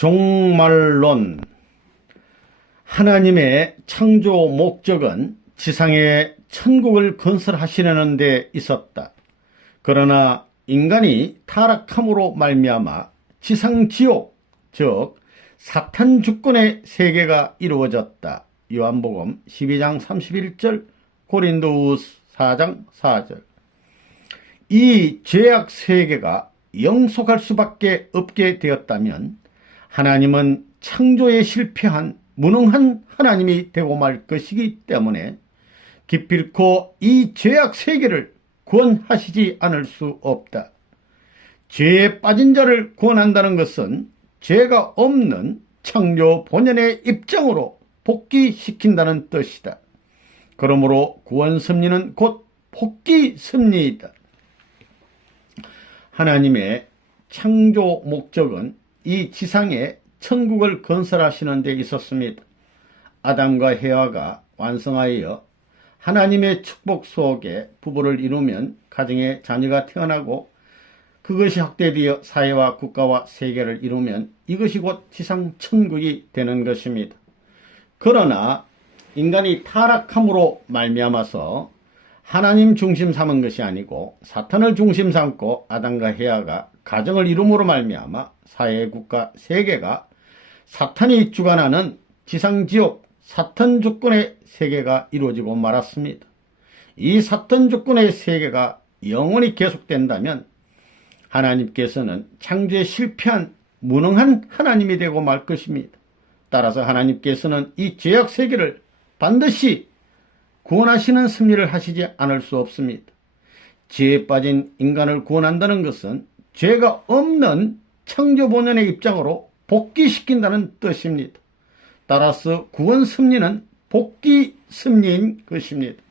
종말론. 하나님의 창조 목적은 지상에 천국을 건설하시려는 데 있었다. 그러나 인간이 타락함으로 말미암아 지상지옥, 즉 사탄 주권의 세계가 이루어졌다. 요한복음 12장 31절, 고린도후서 4장 4절. 이 죄악 세계가 영속할 수밖에 없게 되었다면 하나님은 창조에 실패한 무능한 하나님이 되고 말 것이기 때문에 기필코 이 죄악 세계를 구원하시지 않을 수 없다. 죄에 빠진 자를 구원한다는 것은 죄가 없는 창조 본연의 입장으로 복귀시킨다는 뜻이다. 그러므로 구원 섭리는 곧 복귀 섭리이다. 하나님의 창조 목적은 이 지상에 천국을 건설하시는 데 있었습니다. 아담과 해와가 완성하여 하나님의 축복 속에 부부를 이루면 가정에 자녀가 태어나고 그것이 확대되어 사회와 국가와 세계를 이루면 이것이 곧 지상 천국이 되는 것입니다. 그러나 인간이 타락함으로 말미암아서 하나님 중심 삼은 것이 아니고 사탄을 중심 삼고 아담과 해와가 가정을 이룸으로 말미암아 사회, 국가, 세계가 사탄이 주관하는 지상지옥 사탄 주권의 세계가 이루어지고 말았습니다. 이 사탄 주권의 세계가 영원히 계속된다면 하나님께서는 창조에 실패한 무능한 하나님이 되고 말 것입니다. 따라서 하나님께서는 이 죄악 세계를 반드시 구원하시는 섭리를 하시지 않을 수 없습니다. 죄에 빠진 인간을 구원한다는 것은 죄가 없는 창조 본연의 입장으로 복귀시킨다는 뜻입니다. 따라서 구원 섭리는 복귀 섭리인 것입니다.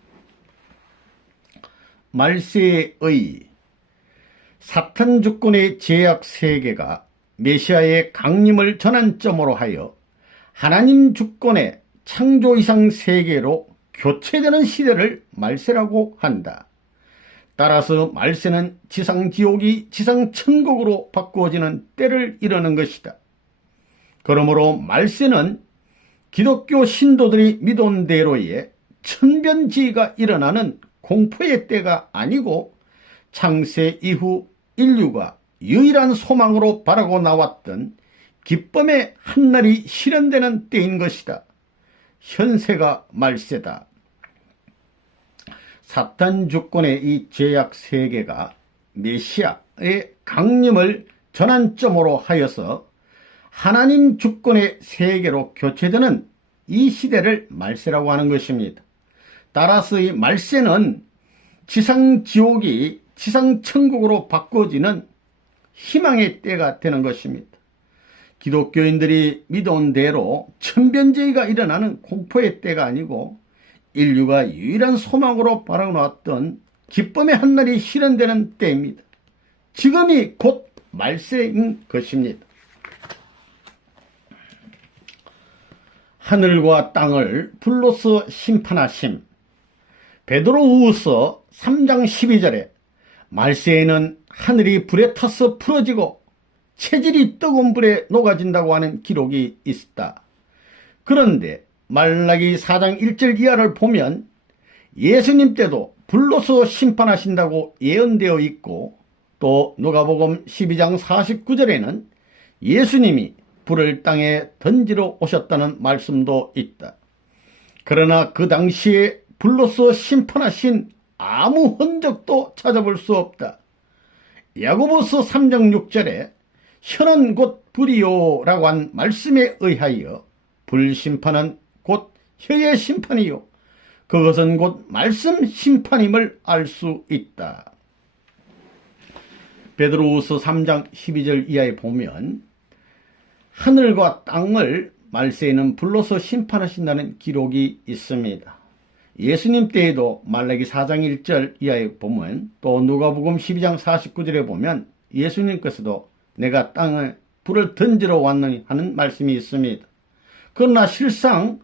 말세의 사탄 주권의 죄악 세계가 메시아의 강림을 전환점으로 하여 하나님 주권의 창조 이상 세계로 교체되는 시대를 말세라고 한다. 따라서 말세는 지상지옥이 지상천국으로 바꾸어지는 때를 이르는 것이다. 그러므로 말세는 기독교 신도들이 믿은 대로의 천변지가 일어나는 공포의 때가 아니고 창세 이후 인류가 유일한 소망으로 바라고 나왔던 기쁨의 한날이 실현되는 때인 것이다. 현세가 말세다. 사탄 주권의 이 죄악 세계가 메시아의 강림을 전환점으로 하여서 하나님 주권의 세계로 교체되는 이 시대를 말세라고 하는 것입니다. 따라서 이 말세는 지상지옥이 지상천국으로 바꿔지는 희망의 때가 되는 것입니다. 기독교인들이 믿어온 대로 천변제의가 일어나는 공포의 때가 아니고 인류가 유일한 소망으로 바라놓았던 기쁨의 한날이 실현되는 때입니다. 지금이 곧 말세인 것입니다. 하늘과 땅을 불로서 심판하심. 베드로후서 3장 12절에 말세에는 하늘이 불에 타서 풀어지고 체질이 뜨거운 불에 녹아진다고 하는 기록이 있다. 그런데 말라기 4장 1절 이하를 보면 예수님 때도 불로서 심판하신다고 예언되어 있고 또 누가복음 12장 49절에는 예수님이 불을 땅에 던지러 오셨다는 말씀도 있다. 그러나 그 당시에 불로서 심판하신 아무 흔적도 찾아볼 수 없다. 야고보서 3장 6절에 혀는 곧 불이요 라고 한 말씀에 의하여 불심판은 곧 혀의 심판이요 그것은 곧 말씀 심판임을 알 수 있다. 베드로후서 3장 12절 이하에 보면 하늘과 땅을 말세에는 불로서 심판하신다는 기록이 있습니다. 예수님 때에도 말라기 4장 1절 이하에 보면 또 누가복음 12장 49절에 보면 예수님께서도 내가 땅에 불을 던지러 왔느니 하는 말씀이 있습니다. 그러나 실상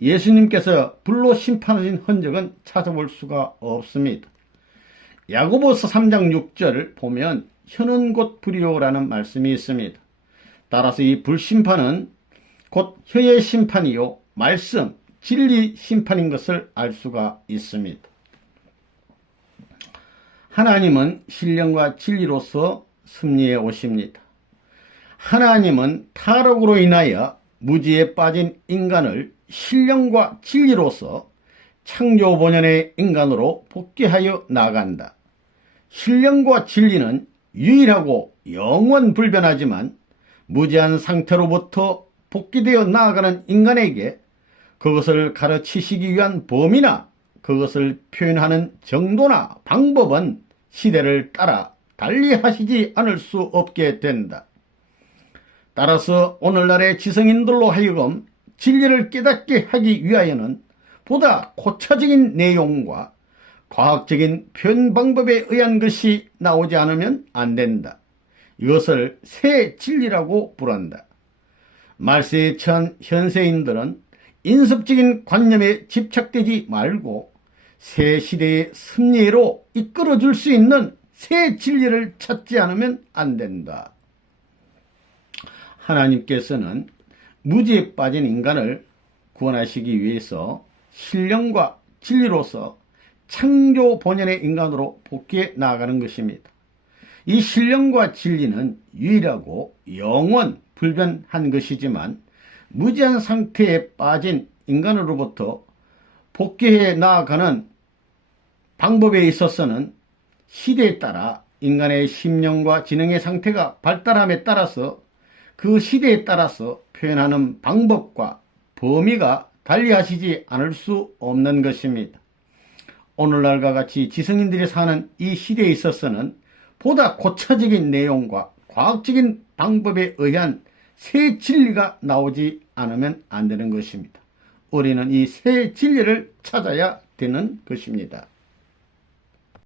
예수님께서 불로 심판하신 흔적은 찾아볼 수가 없습니다. 야고보서 3장 6절을 보면 혀는 곧 불이요라는 말씀이 있습니다. 따라서 이 불심판은 곧 혀의 심판이요 말씀, 진리 심판인 것을 알 수가 있습니다. 하나님은 신령과 진리로서 승리해 오십니다. 하나님은 타락으로 인하여 무지에 빠진 인간을 신령과 진리로서 창조 본연의 인간으로 복귀하여 나간다. 신령과 진리는 유일하고 영원 불변하지만 무지한 상태로부터 복귀되어 나아가는 인간에게 그것을 가르치시기 위한 범위나 그것을 표현하는 정도나 방법은 시대를 따라 달리 하시지 않을 수 없게 된다. 따라서 오늘날의 지성인들로 하여금 진리를 깨닫게 하기 위하여는 보다 고차적인 내용과 과학적인 표현 방법에 의한 것이 나오지 않으면 안 된다. 이것을 새 진리라고 부른다. 말세에 처한 현세인들은 인습적인 관념에 집착되지 말고 새 시대의 승리로 이끌어줄 수 있는 새 진리를 찾지 않으면 안 된다. 하나님께서는 무지에 빠진 인간을 구원하시기 위해서 신령과 진리로서 창조 본연의 인간으로 복귀해 나아가는 것입니다. 이 신령과 진리는 유일하고 영원 불변한 것이지만 무지한 상태에 빠진 인간으로부터 복귀해 나아가는 방법에 있어서는 시대에 따라 인간의 심령과 지능의 상태가 발달함에 따라서 그 시대에 따라서 표현하는 방법과 범위가 달리하시지 않을 수 없는 것입니다. 오늘날과 같이 지성인들이 사는 이 시대에 있어서는 보다 고차적인 내용과 과학적인 방법에 의한 새 진리가 나오지 않으면 안 되는 것입니다. 우리는 이 새 진리를 찾아야 되는 것입니다.